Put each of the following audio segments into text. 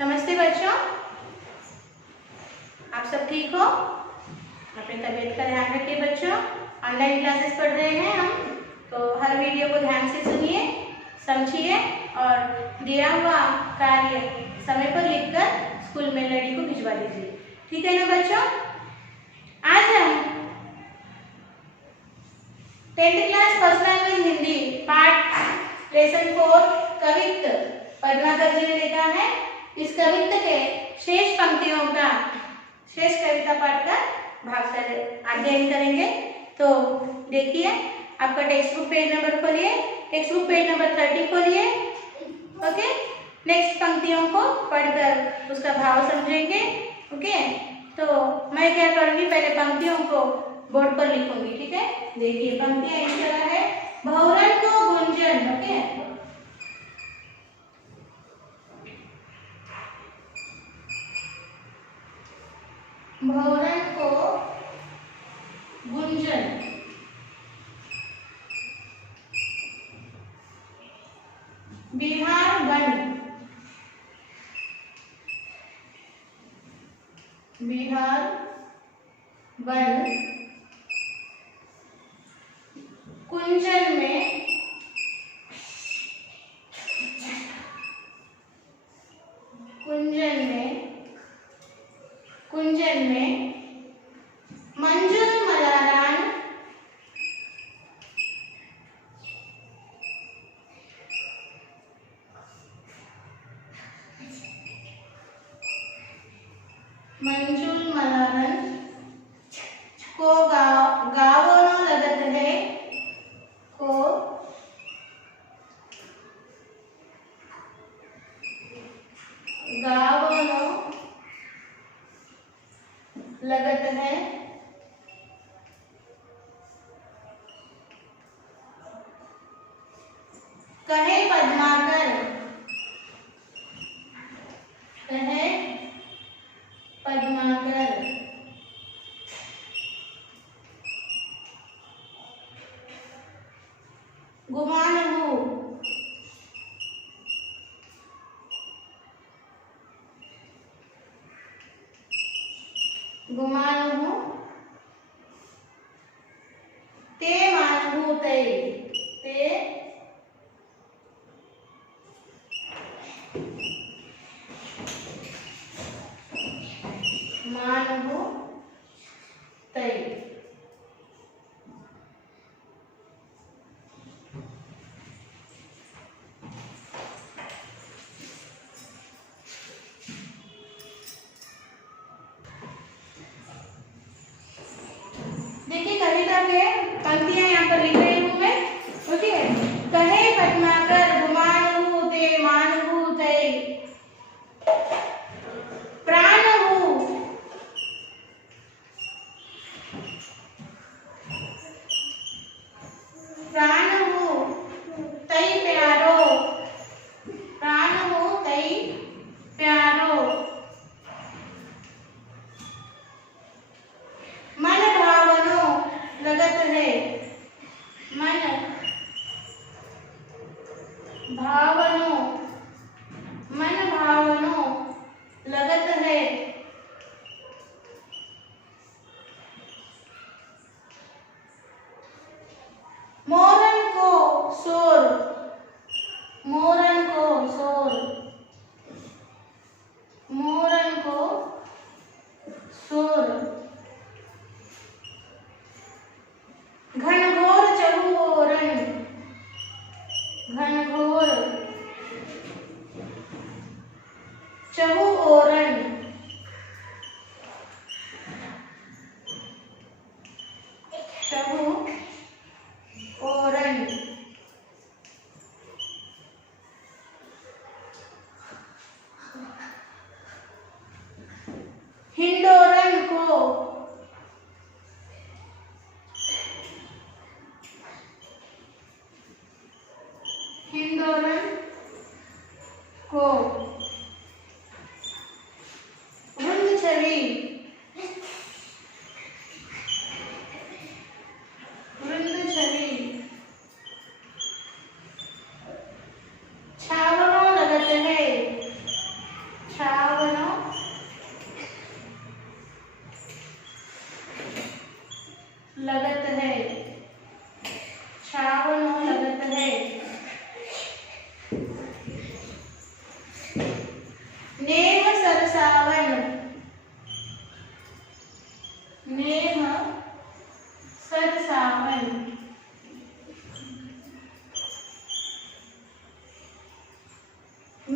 नमस्ते बच्चों, आप सब ठीक हो? अपनी तबीयत का ध्यान रखिए बच्चों। ऑनलाइन क्लासेस पढ़ रहे हैं हम, तो हर वीडियो को ध्यान से सुनिए, समझिए और दिया हुआ कार्य समय पर लिखकर स्कूल मेल आईडी को भिजवा दीजिए। ठीक है ना बच्चों? आज हम 10th class first language Hindi part lesson 4 कवित्त पद्माकर जी ने लिखा है। इस कवित्त के शेष पंक्तियों का शेष कविता पाठ का अध्ययन करेंगे। तो देखिए, आपका टेक्स्ट बुक पेज नंबर खोलिए, टेक्स्ट बुक पेज नंबर 30 खोलिए। ओके, नेक्स्ट पंक्तियों को पढ़कर उसका भाव समझेंगे। ओके, तो मैं क्या करूंगी, पहले पंक्तियों को बोर्ड पर लिखूंगी। ठीक है, देखिए पंक्तियां इस तरह है। भौरन को गुंजन। ओके, भौरन को गुंजन, बिहार वन, बिहार वन, कुंजन में, कुंजन में, कुंजन में मंजुल मलारान, मंजुल मलारन को गावनो लगत है, को गावनो लगत है, कहे पद्माकर, कहे पद्माकर, गुमान हूँ, गुमान हूँ, ते मानहू ते, ते मानहू ते। देखिए कविता के पंक्तियां यहाँ पर लिख रही हूँ मैं। ओके, कहे पद्माकर गुमानहु ते मानहु ते, प्राणहु, प्राणहु तई प्यारो, प्राणहु तई प्यारो, मन भावनो लगत है, मन भावनो, मन भावनो लगत है, मोरन को शोर, मोरन को शोर, मोरन को शोर, घनघोर चहु ओरन, घनघोर चहु ओरन, चहु ओरन, हिंडोरन को, हिंडोरन को, वृंद छवि, वृंद छवि, छावनो लगत है, छाव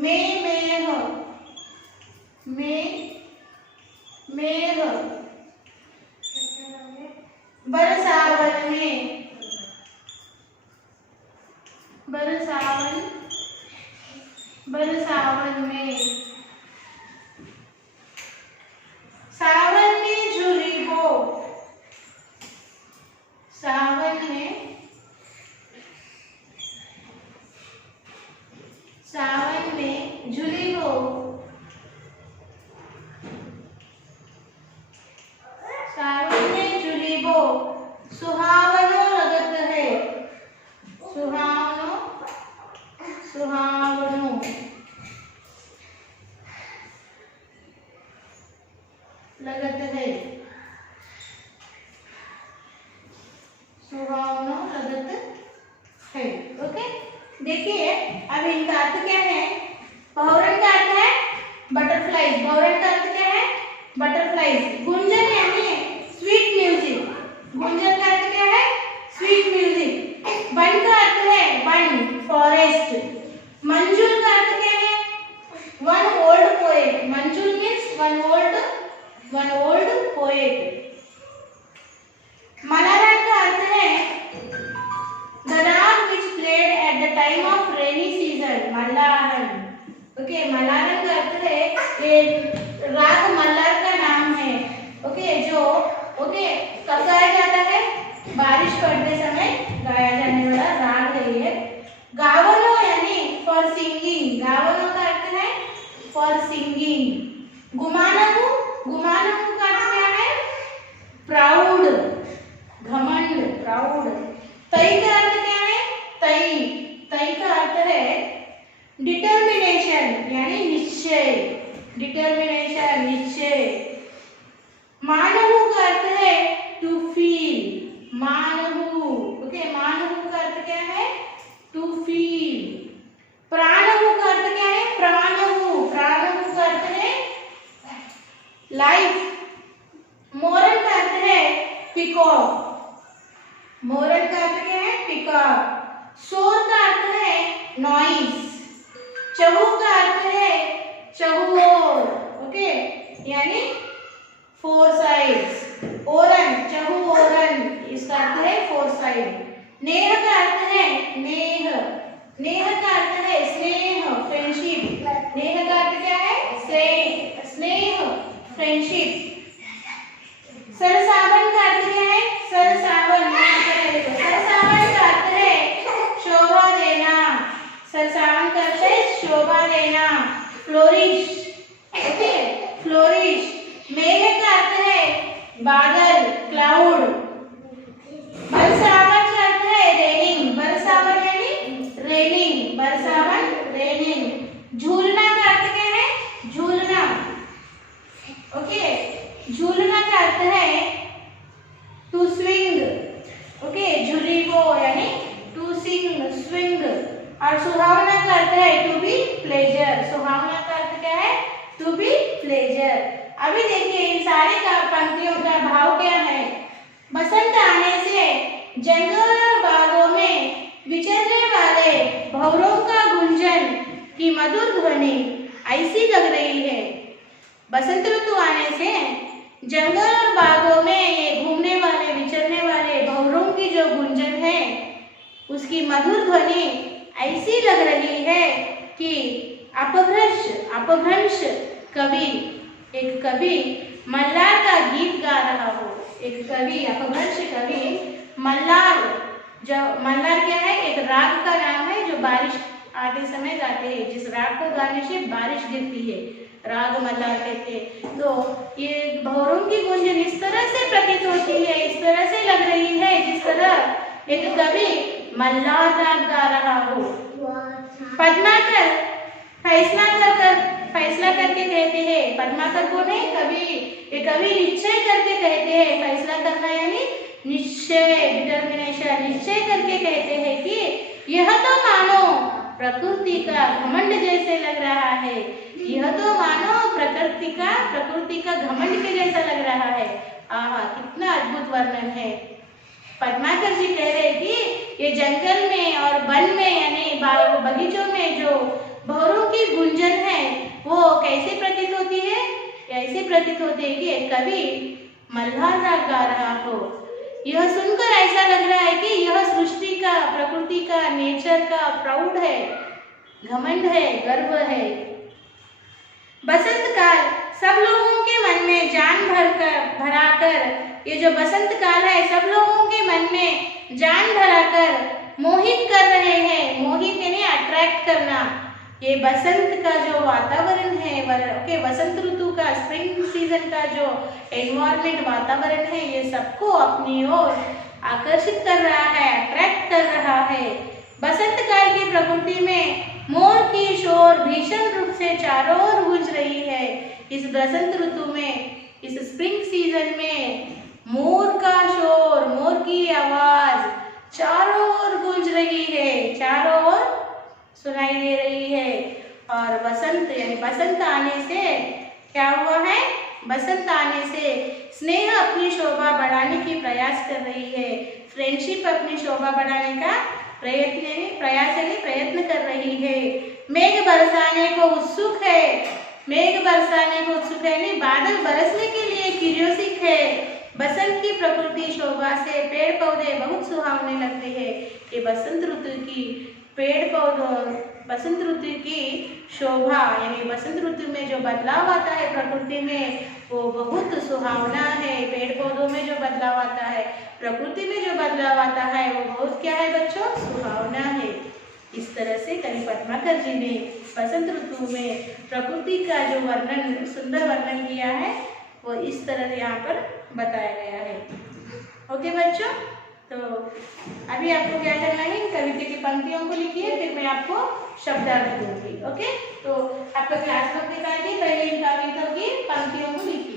मेघ, मेघ, बरसावन में, बरसावन, बरसावन में, सावन में झूली हो, सावन में, सावन में झूली हो, सावन में झूली हो, सुहावनो लगत है, सुहावनो, सुहावनो, लगत है, सुहावनो लगत है। ओके, देखिए अब इनका अर्थ क्या है। बहुवर्ण का अर्थ है बटरफ्लाइज, बहुवर्ण का अर्थ क्या है बटरफ्लाइज। गुंजन यानी स्वीट म्यूजिक, गुंजन का अर्थ क्या है स्वीट म्यूजिक। वन का अर्थ है वन, फॉरेस्ट। मंजूर का अर्थ क्या है वन ओल्ड पोएट, मंजूर मीन्स वन ओल्ड पोएट। मलारण का अर्थ है the rag which played at the time of rainy season, मल्लारन। ओके, मल्लारन का अर्थ है ये राग मल्लार का नाम है। ओके, जो ओके कब गाया जाता है बारिश पड़ते समय गाया जाने वाला राग है ये। गावनो यानी फॉर सिंगिंग, गावनो का अर्थ है फॉर सिंगिंग। गुमानहु, गुमानहु का अर्थ क्या है प्राउड, घमंड, प्राउड। तई का अर्थ क्या है तई, तई का अर्थ है डिटर्मिनेशन यानी निश्चय, डिटर्मिनेशन निश्चय। मानहु का अर्थ है टू फील, मानहु। ओके, मानहु का अर्थ क्या है टू फील। प्राणहु का अर्थ क्या है प्राणहु, प्राणहु का अर्थ है लाइफ। मोरन का अर्थ है पिकॉक, मोरन का अर्थ क्या है पिकॉक। शोर का अर्थ है नॉइस। चहु का अर्थ है चहुओर। ओके, यानी फोर साइड्स। ओरन, चहु ओरन, इसका अर्थ है फोर साइड। नेह का अर्थ है नेह, नेह का अर्थ है स्नेह, फ्रेंडशिप। नेह का अर्थ क्या है स्नेह, फ्रेंडशिप। सरसावन का अर्थ क्या है सरसावन, सरसावन का अर्थ है शोभा देना, सरसावन का अर्थ है शोभा देना, फ्लोरिश। Okay, flourish. मेघ का अर्थ है बादल, क्लाउड। बरसावन का अर्थ है रेनिंग, बरसावन यानी रेनिंग, बरसावन रेनिंग। झूलना का अर्थ क्या है झूलना। ओके, झूलना का अर्थ है टू स्विंग। ओके, झूली वो यानी टू सिंग, स्विंग। और सुहावना का अर्थ है टू बी प्लेजर, सुहावना का अर्थ क्या है टू बी प्लेजर। अभी देखिए इन सारे का पंक्तियों का भाव क्या है। बसंत आने से जंगल और बागों में विचरने वाले भंवरों का गुंजन की मधुर ध्वनि ऐसी लग रही है। बसंत ऋतु आने से जंगल और बागों में ये घूमने वाले विचरने वाले भंवरों की जो गुंजन है उसकी मधुर ध्वनि ऐसी लग रही है कि अपभ्रंश कवि, एक कवि मल्लार का गीत गा रहा हो। एक कवि, अपभ्रंश कवि मल्लार, जो मल्लार क्या है एक राग का नाम है जो बारिश आते समय गाते हैं, जिस राग को गाने से बारिश गिरती है, राग मल्लार कहते हैं। तो ये भंवरों की गुंजन इस तरह से प्रतीत होती है, इस तरह से लग रही है जिस तरह एक कवि मल्लार राग गा रहा हो। पद्माकर फैसला करके कहते हैं, पद्माकर को नहीं कवि, ये कवि निश्चय करके कहते हैं। फैसला करना यानी निश्चय, डिटर्मिनेशन, निश्चय करके कहते हैं कि यह तो मानो प्रकृति का घमंड जैसे लग रहा है, यह तो मानो प्रकृति का घमंड के जैसा लग रहा है। आहा, कितना अद्भुत वर्णन है। पद्माकर जी कह रहे कि ये जंगल में और वन में यानी बगीचों में जो भंवरों की की गुंजन है वो कैसे प्रतीत होती है? ऐसे प्रतीत होती है कि कवि मल्हार राग गा रहा हो। यह सुनकर ऐसा लग रहा है कि यह सृष्टि का, प्रकृति का, नेचर का प्राउड है, घमंड है, गर्व है। बसंत काल सब लोगों के मन में जान भराकर, ये जो बसंत काल है सब लोगों के मन में जान भराकर मोहित कर रहे हैं। मोहित यानी अट्रैक्ट करना। ये बसंत का जो वातावरण है, बसंत ऋतु का, स्प्रिंग सीजन का जो एनवायरमेंट वातावरण है, ये सबको अपनी ओर आकर्षित कर रहा है, अट्रैक्ट कर रहा है। बसंत काल की प्रकृति में मोर की शोर भीषण रूप से चारों ओर गूंज रही है। इस बसंत ऋतु में, इस स्प्रिंग सीजन में मोर का शोर, मोर की आवाज चारों ओर गूंज रही है, चारों ओर सुनाई दे रही है। और बसंत यानी बसंत आने से क्या हुआ है? बसंत आने से स्नेह अपनी शोभा बढ़ाने की प्रयास कर रही है। फ्रेंडशिप अपनी शोभा बढ़ाने का प्रयत्न कर रही है। मेघ बरसाने को उत्सुक है, मेघ बरसाने को उत्सुक है नहीं, बादल बरसने के लिए क्यूरियोसिक है। बसंत की प्रकृति शोभा से पेड़ पौधे बहुत सुहावने लगते हैं। कि बसंत ऋतु की पेड़ पौधों, बसंत ऋतु की शोभा यानी बसंत ऋतु में जो बदलाव आता है प्रकृति में वो बहुत सुहावना है। पेड़ पौधों में जो बदलाव आता है, प्रकृति में जो बदलाव आता है वो बहुत क्या है बच्चों? सुहावना है। इस तरह से कवि पद्माकर जी ने बसंत ऋतु में प्रकृति का जो वर्णन, सुंदर वर्णन किया है वो इस तरह यहाँ पर बताया गया है। ओके बच्चों, तो अभी आपको क्या करना है? कविता की पंक्तियों को लिखिए, फिर मैं आपको शब्दार्थ दूंगी। ओके, तो आपका क्लास बुक निकालिए, पहले इन कविताओं की पंक्तियों को लिखिए।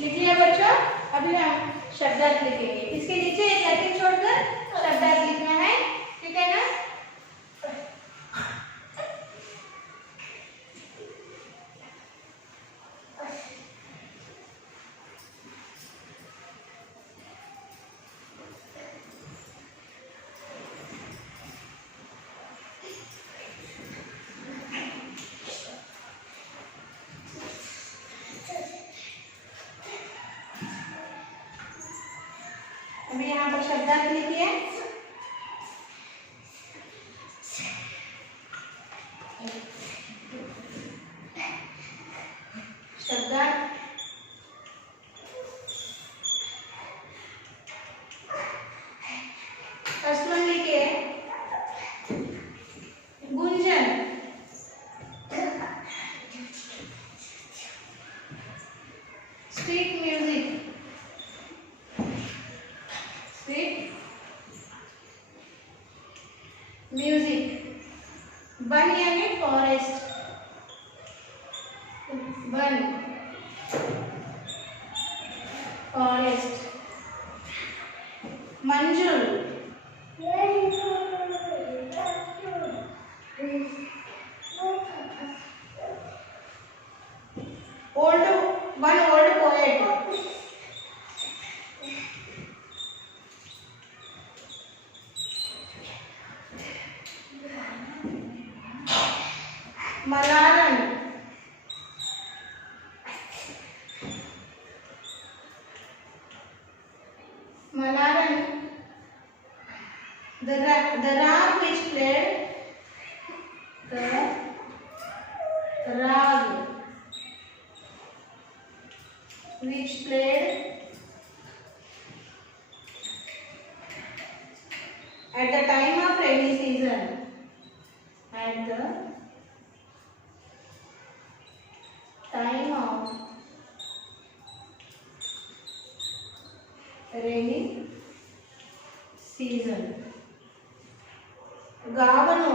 लिखिए बच्चों, अभी हम शब्दार्थ लिखेंगे। इसके नीचे एक लाइन छोड़कर शब्दार्थ लिखना है, ठीक है ना? हमें यहाँ पर शब्दार्थ लिखिए। शब्दार्थ Sweet music. Sweet music. वन यानी फॉरेस्ट. वन फॉरेस्ट. मंजूर. ओल्ड वन ओल्ड पोएट. मलारन. Malaran, the rag which played, the rag which played at the time of rainy season. At the time of rainy season. Gavano,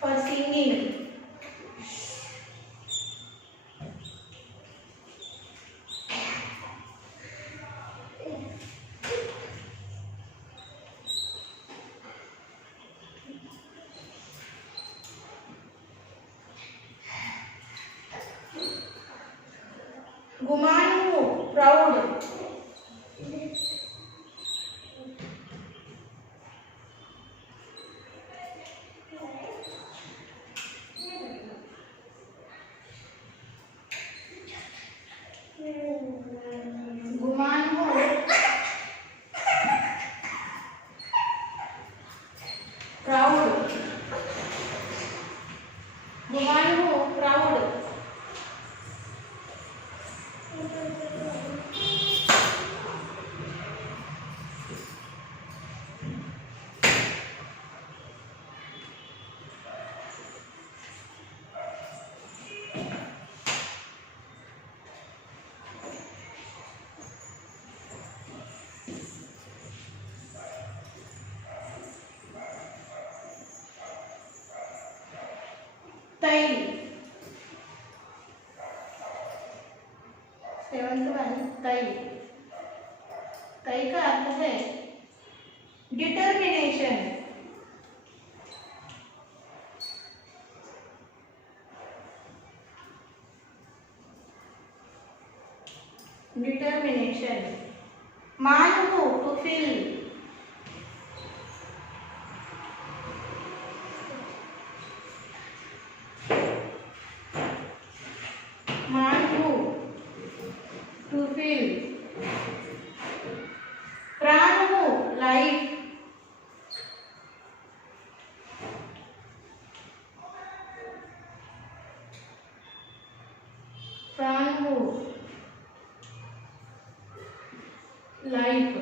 for singing. Gumanu, proud. Gumanu, proud. Gumanu, proud. तई. Seventh one तई. तई का अर्थ है determination. Determination. मानहु, to feel. मानहु, to feel. प्राणहु, life. प्राणहु, लाइफ.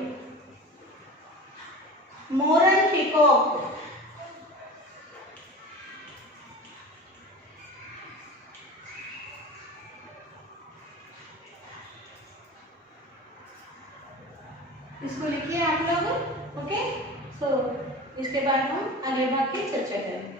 मोरन, पीकॉक. इसको लिखिए आप लोग. ओके. सो इसके बाद हम अगले भाग की चर्चा करेंगे.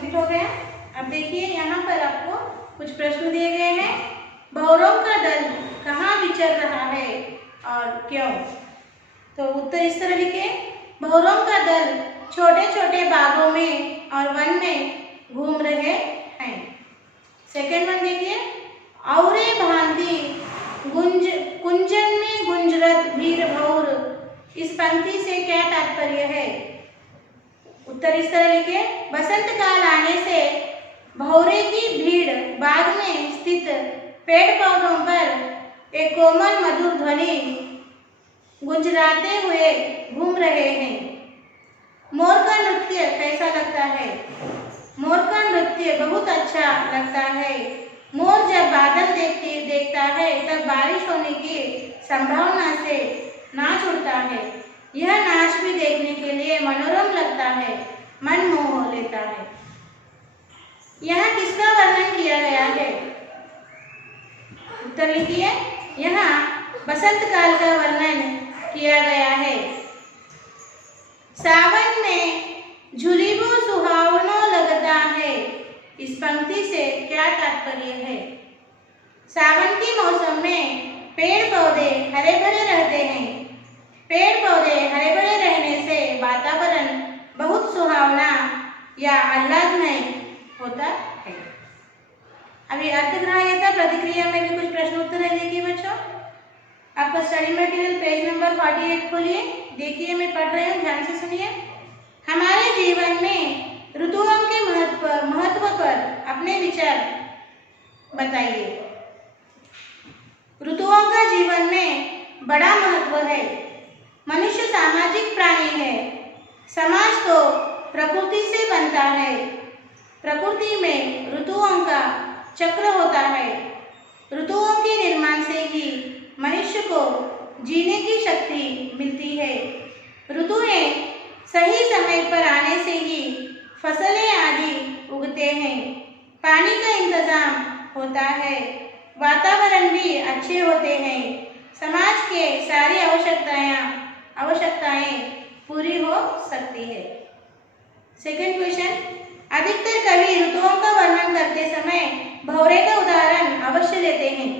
कंप्लीट हो गया। अब देखिए यहाँ पर आपको कुछ प्रश्न दिए गए हैं। भौरों का दल कहाँ विचर रहा है और क्यों? तो उत्तर इस तरह लिखे, भौरों का दल छोटे छोटे बागों में और वन में घूम रहे हैं। सेकेंड वन देखिए, औरे भांति कुंजन में गुंजरत भीड़ भौर, इस पंक्ति से क्या तात्पर्य है? उत्तर इस तरह लिखे, बसंत काल आने से भौरे की भीड़ बाग में स्थित पेड़ पौधों पर एक कोमल मधुर ध्वनि गुंजराते हुए घूम रहे हैं। मोर का नृत्य कैसा लगता है? मोर का नृत्य बहुत अच्छा लगता है। मोर जब बादल देखता है तब बारिश होने की संभावना से नाच उठता है। यह नाच भी देखने के लिए मनोरम लगता है, मन मोह लेता है। यहाँ किसका वर्णन किया गया है? उत्तर लिखिए, यहाँ बसंत काल का वर्णन किया गया है। सावन में झुलीबो सुहावनो लगता है, इस पंक्ति से क्या तात्पर्य है? सावन के मौसम में पेड़ पौधे हरे भरे रहते हैं। पेड़ पौधे हरे भरे रहने से वातावरण बहुत सुहावना या आह्लादमय होता है। अभी अर्थग्राह्यता प्रतिक्रिया में भी कुछ प्रश्न उत्तर है। देखिए बच्चों, आपका स्टडी मटेरियल पेज नंबर 48 खोलिए। देखिए मैं पढ़ रही हूँ, ध्यान से सुनिए। हमारे जीवन में ऋतुओं के महत्व पर अपने विचार बताइए। ऋतुओं का जीवन में बड़ा महत्व है। मनुष्य सामाजिक प्राणी है। समाज तो प्रकृति से बनता है। प्रकृति में ऋतुओं का चक्र होता है। ऋतुओं के निर्माण से ही मनुष्य को जीने की शक्ति मिलती है। ऋतुएं सही समय पर आने से ही फसलें आदि उगते हैं। पानी का इंतजाम होता है। वातावरण भी अच्छे होते हैं। समाज के सारी आवश्यकताएं पूरी हो सकती है। सेकंड क्वेश्चन, अधिकतर कवि ऋतुओं का वर्णन करते समय भौरे का उदाहरण अवश्य लेते हैं,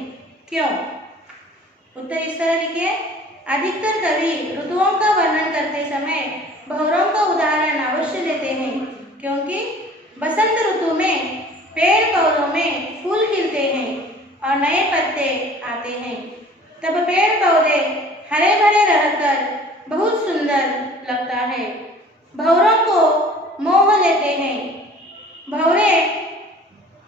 क्यों? उत्तर इस तरह लिखिए, अधिकतर कवि ऋतुओं का वर्णन करते समय भौरों का उदाहरण अवश्य लेते हैं, क्योंकि बसंत ऋतु में पेड़ पौधों में फूल खिलते हैं और नए पत्ते आते हैं। तब पेड़ पौधे हरे भरे रहकर बहुत सुंदर लगता है। भौरों को मोह लेते हैं। भौरे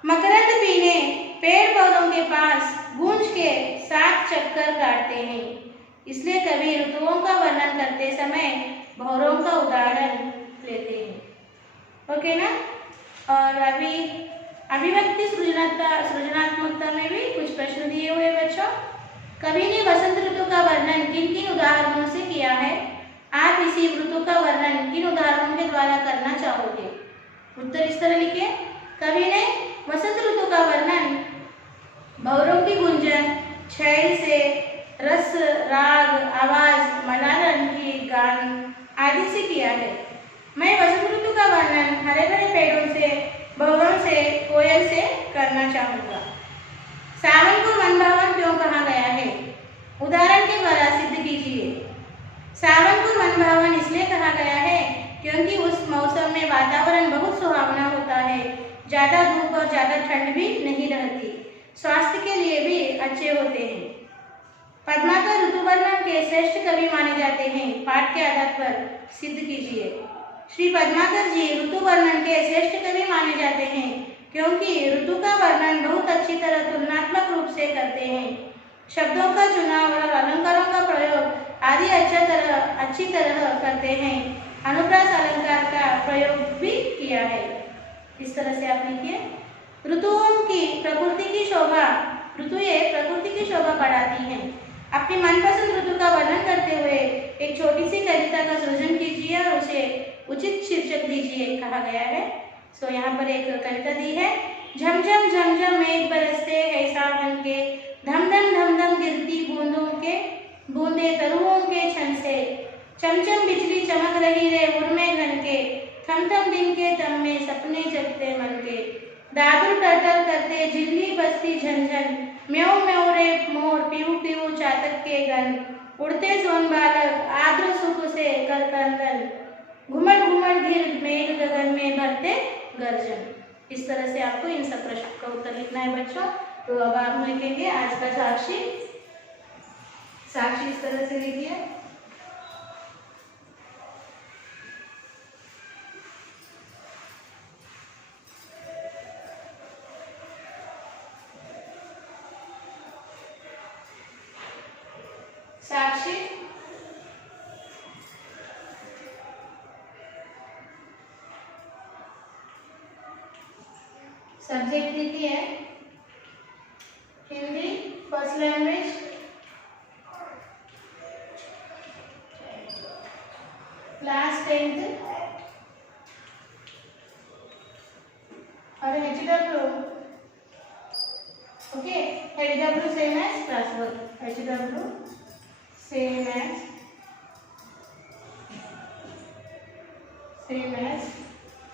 मकरंद पीने पेड़ पौधों के पास गूंज के 7 चक्कर काटते हैं। इसलिए कवि ऋतुओं का वर्णन करते समय भौरों का उदाहरण लेते हैं। ओके ना? और अभी अभिव्यक्ति सृजनात्मकता में भी कुछ प्रश्न दिए हुए बच्चों। कवि ने बसंत ऋतु का वर्णन किन किन उदाहरणों से किया है? आप इसी ऋतु का वर्णन किन उदाहरणों के द्वारा करना चाहोगे? उत्तर इस तरह लिखिए, कवि ने बसंत ऋतु का वर्णन भौरों की गुंजन, छैल से, रस, राग, आवाज, मलारन की गान आदि से किया है। मैं बसंत ऋतु का वर्णन हरे भरे पेड़ों से, भौरों से, कोयल से करना चाहूँगा। सावन को मनभावन क्यों कहा गया है? उदाहरण के द्वारा सिद्ध कीजिए। सावन को मनभावन इसलिए कहा गया है क्योंकि उस मौसम में वातावरण बहुत सुहावना होता है। ज़्यादा धूप और ज़्यादा ठंड भी नहीं रहती। स्वास्थ्य के लिए भी अच्छे होते हैं। पद्माकर ऋतु वर्णन के श्रेष्ठ कवि माने जाते हैं। पाठ के आधार पर सिद्ध कीजिए। श्री पद्माकर जी ऋतु वर्णन के श्रेष्ठ कवि माने जाते हैं क्योंकि ऋतु का वर्णन बहुत अच्छी तरह तुलनात्मक रूप से करते हैं। शब्दों का चुनाव और अलंकारों का प्रयोग आदि अच्छी तरह करते हैं। अनुप्रास अलंकार का प्रयोग भी किया है। इस तरह से आप लिखिए, ऋतुओं की प्रकृति की शोभा, ऋतुएं प्रकृति की शोभा बढ़ाती हैं। अपनी मनपसंद ऋतु का वर्णन करते हुए एक छोटी सी कविता का सृजन कीजिए और उसे उचित शीर्षक दीजिए, कहा गया है। सो यहाँ पर एक कविता दी है। झमझम झमझम मेघ बरसते हैं सावन के, धमधम धमधम गिरती बूंदों के बूंदे तरुओं के छन से, चमचम बिजली चमक रही रे उर्मे घन के, थम थम दिन के तम में सपने जगते मन के, दादू टटर करते झिल्ली बजती झनझन, म्याऊं म्याऊं रे मोर पीऊ पीऊ चातक के गन, उड़ते सोन बालक आद्र सुख से कर कंदन, घुमड़ घुमड़ घिर मेघ गगन में भरते गर्जन। इस तरह से आपको इन सब प्रश्नों का उत्तर लिखना है बच्चों। तो अब आप लिखेंगे आज का साक्षी। साक्षी इस तरह से लिखिए। साक्षी सब्जेक्ट लिखिए Hindi first language, class 10th और HW, okay, HW same as class work, HW same as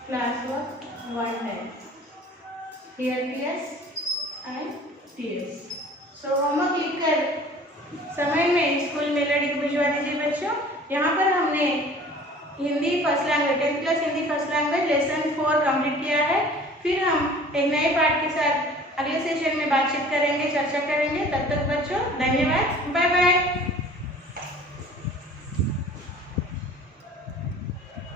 class work 1 time, here TS and TS। So homework लिखकर समय में स्कूल में लड़की भिजवा दीजिए बच्चों। यहाँ पर हमने Hindi first language 10th class Hindi first language lesson 4 complete किया है। फिर हम एक नए पाठ के साथ अगले सेशन में बातचीत करेंगे, चर्चा करेंगे। तब तक बच्चों धन्यवाद, बाय बाय।